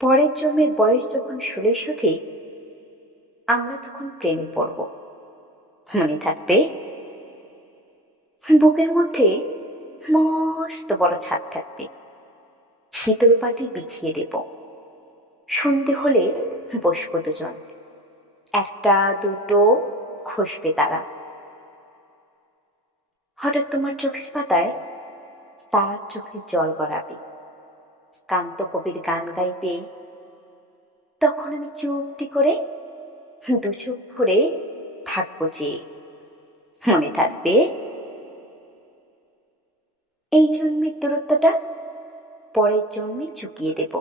পরের জন্মের বয়স যখন 16 ঠিক আমরা তখন প্রেমে পড়ব। মনে থাকবে? বুকের মধ্যে মস্ত বড় ছাদ থাকবে, শীতল পাটি বিছিয়ে দেব। সন্ধে হলে বসবো দুজন, একটা দুটো খসবে তারা। হঠাৎ তোমার চোখের পাতায় তারার চোখের জল গড়াবে, কান্ত কবির গান গাইবে। তখন আমি চুপটি করে দু চোখ ভরে থাকবো চেয়ে। মনে থাকবে? এই জন্মের দূরত্বটা পরের জন্মে চুকিয়ে দেব।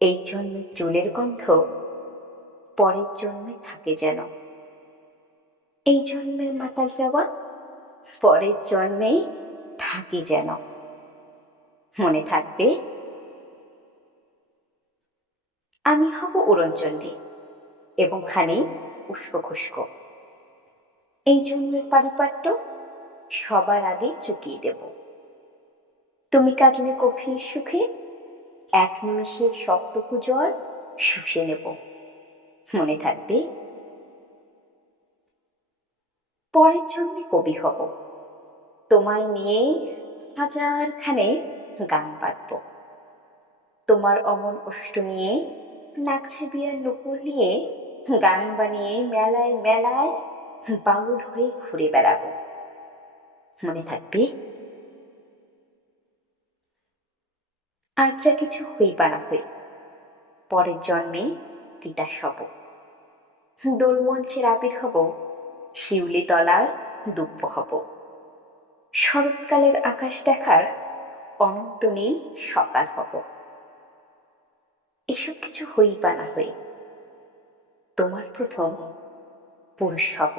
এই জন্মের চুলের গন্ধ পরের জন্মে থাকে যেন। এই জন্মের মাতাল যাওয়া পরের জন্মে থাকি যেন। মনে থাকবে? আমি হব উড়নচণ্ডী এবং খানি উস্কো খুস্কো। এই জন্মের পারিপাট্য সবার আগে চুকিয়ে দেব। তুমি কাটলে গভীর সুখে এক নিমিষের সবটুকু জল শুষে নেব। মনে থাকবে? পরের জন্মে কবি হব, তোমায় নিয়ে হাজারখানে গান বাঁধব। তোমার অমন ওষ্ঠ নিয়ে, নাকছে বিয়ার নুপুর নিয়ে গান বানিয়ে মেলায় মেলায় বাউল হয়ে ঘুরে বেড়াবো। মনে থাকবে? আর যা কিছু হইবা না হই, পরের জন্মে তিতাস হব। দোলমঞ্চের আবির হব, শিউলি তলার দুব্ব হব। শরৎকালের আকাশ দেখার অনন্ত নীল সকাল হব। এসব কিছু হইবা না হই, তোমার প্রথম পুরুষ হব।